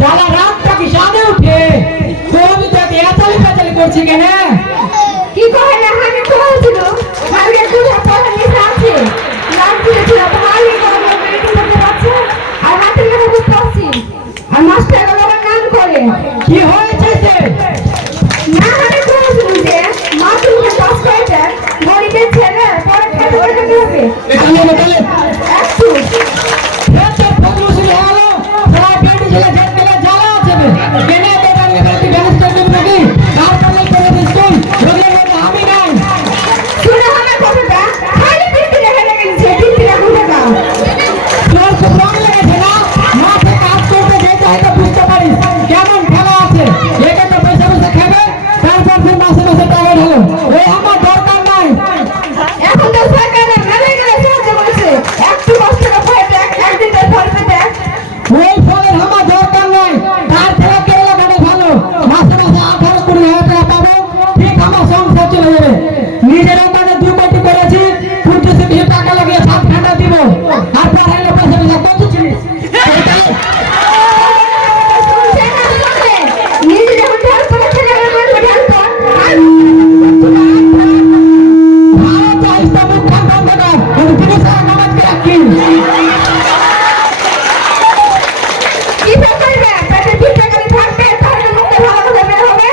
সারা রাতটা কি সামনে উঠে তুমি তো এতালি পেতালি করছি কেন? কি কহে না আমি কইছিল কালকে তুই পড়া নিয়ে আছে লাগছে ছিল ভালো করে মিটিং করতে পারছে আর রাতে কথা বুঝতে পারছি আর মাস্টার গেল নাম করে কি হয়েছে সে? না আমি কইছিল যে মাতুকে পাস করতে গরিবের ছেলে পরে খেতে করতে হবে তাহলে একটু এটা পদ্মশ্রী হলো প্রায় বেটি ছেলে জেল গেলে জ্বালা আছে কেনে বেটার বেটি ব্যালেন্স করতে নাকি কার পাল্লে করে দিস তুই রোগের মধ্যে আমি নাই শুনে আমার কথাটা খালি দিতে দেখা গেছে দিতে দেখা দাও তোর খুব রং লেগেছে না? মাঠে কাজ করতে যেতে হয়তো বুঝতে পারিস কেমন খেলা আছে। একে তো পয়সা পয়সা খাবে তারপর ফির মাসে মাসে টাকা ঢালো এই আমার দরকার নাই। এখন তো সরকার মেলে গেলে সাহায্য করেছে একটু কষ্ট করে একদিন ধরতে দেখ ওই ফলের আমার দরকার নাই তার থেকে কেরালা কাটে ভালো মাসে মাসে 18-20 হাজার টাকা পাবো ঠিক আমার সংসার চলে যাবে। নিজের ওখানে 2 কোটি করেছি ফুটে দিয়ে টাকা লাগিয়ে 7 ঘন্টা দিব আর পড়াইলে পয়সা পয়সা কত জিনিস নিজে যখন ঢাল করে ছেলে মেয়ে ঢাল কর ভারত চাইছে মুখ খান বন্ধ কর কিন্তু তুমি সারা নামাজ কে রাখি কি করবে পেটে ভিতরে খালি থাকবে তাহলে মুখে ভালো করে বের হবে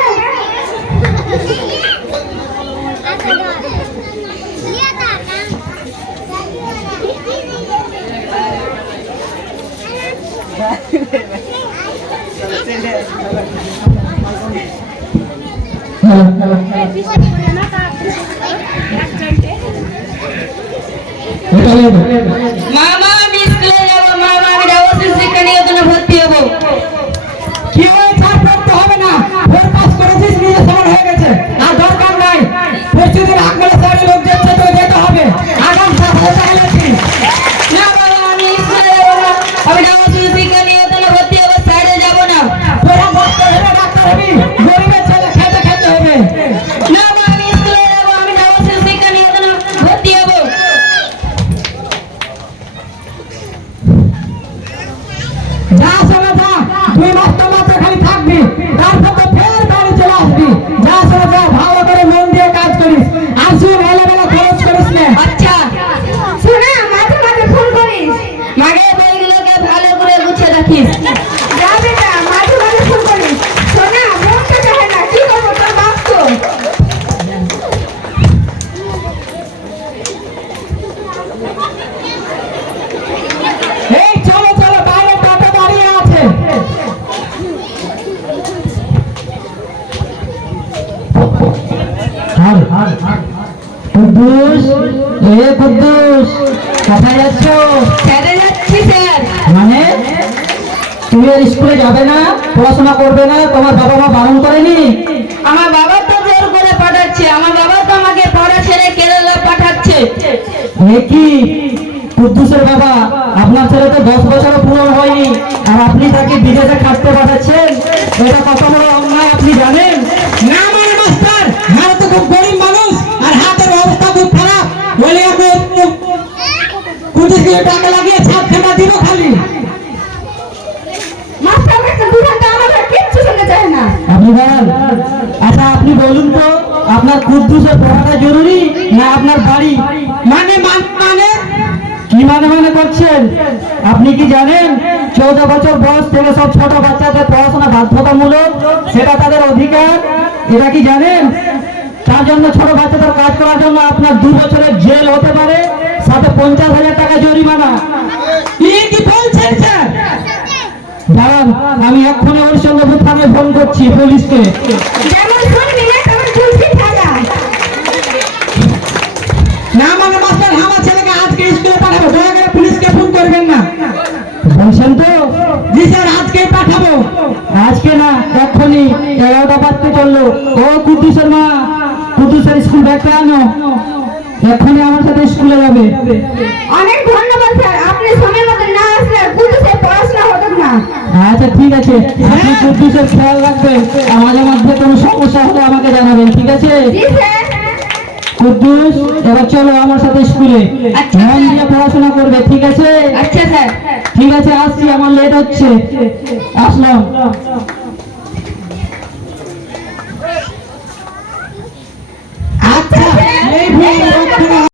মামা আমি স্কুলে যাব মামা আমি ডাবল শিক্ষা নিকেতনে ভর্তি হব কি হয়েছে আর পড়তে হবে না ফোর পাস করেছিস নিজে সমান হয়ে গেছে আর দরকার নাই প্রতিদিন আকলে সারি লোক যাচ্ছে তো যেতে হবে আগাম সাথে চাইলেছি না বাবা আমি স্কুলে যাব না আমি ডাবল শিক্ষা নিকেতনে ভর্তি হব সাইডে যাব না তোরা ডাক্তার হবে ডাক্তার হবি গরিবের ছেলে খেতে খেতে হবে না বাবা আমি স্কুলে যাব আমি ডাবল শিক্ষা নিকেতনে ভর্তি হব যা শোনা যা 2 মাস তো মাত্র খালি থাকবি তারপর তো ফের বাড়ি চলে আসবি যা শোনা যা ভালো করে মন দিয়ে কাজ করিস আর শুন এলেবেলা খরচ করিস না আচ্ছা শোনা মাঝে মাঝে ফোন করিস মাগে বইগুলোকে ভালো করে গুছিয়ে রাখিস যা বেটা মাঝে মাঝে ফোন করিস শোনা মনটা চাহে না কি করবো তোর বাপ তো এই চলো চলো বাইরে টাকা দাঁড়িয়ে আছে কুদ্দুস কুদ্দুস কোথায় যাচ্ছ? স্যারে যাচ্ছি স্যার মানে তুমি আর স্কুলে যাবে না পড়াশোনা করবে না তোমার বাবা মা বারণ করেনি? আমার বাবা তো জোর করে পাঠাচ্ছে আমার বাবা তো আমাকে পড়া ছেড়ে কেরালা পাঠাচ্ছে এ কি কুদ্দুসের বাবা আপনার ছেলে তো 10 বছরও পূরণ হয়নি আর আপনি তাকে বিদেশে খাটতে পাঠাচ্ছেন এটা কত বড় অন্যায় আপনি জানেন না? মানে মাস্টার হ্যাঁ তো খুব গরিব মানুষ আর হাতের অবস্থা খুব খারাপ বলে আপনি 25 টাকা লাগিয়ে 7 টাকা দিব খালি মাস্টার একটা 2 ঘন্টা আমাদের কিচ্ছু শুনতে চায় না আপনি বলেন আচ্ছা আপনি বলুন তো আপনার কুদ্দুসের পড়াটা জরুরি না আপনার বাড়ি? মানে মানে কি মানে করছেন? আপনি কি জানেন 14 বছর বয়স থেকে সব ছোট বাচ্চাদের পড়াশোনা বাধ্যতামূলক সেটা তাদের অধিকার এটা কি জানেন? তার জন্য ছোট বাচ্চাদের কাজ করার জন্য আপনার 2 বছরের জেল হতে পারে সাথে 50,000 টাকা জরিমানা। কি বলছেন স্যার? দাঁড়ান আমি এক্ষুনি ওর সঙ্গে থানায় ফোন করছি পুলিশকে। যেমন শুনবি না তেমন শুনবি থানা না মানে মাস্টার আমার ছেলেকে আজকে স্কুলে পাঠাবো দয়া করে পুলিশকে ফোন করবেন না। বলছেন তো? জি স্যার আজকেই পাঠাবো। আজকে না এক্ষুনি 11টা বাজতে চললো। ও কুদ্দুসের মা কুদ্দুসের স্কুল ব্যাগটা আনো এক্ষুনি আমার সাথে স্কুলে যাবে। অনেক ধন্যবাদ স্যার আপনি সময় মতো না আসলে কুদ্দুসের পড়াশোনা হতো না। আচ্ছা ঠিক আছে আপনি কুদ্দুসের খেয়াল রাখবেন আর মাঝে মধ্যে কোনো সমস্যা হলে আমাকে জানাবেন ঠিক আছে? জি স্যার। কুদ্দুস এবার চলো আমার সাথে স্কুলে আচ্ছা, মন দিয়ে পড়াশোনা করবে, ঠিক আছে? আচ্ছা স্যার। ঠিক আছে, আসছি, আমার লেট হচ্ছে, আসলাম।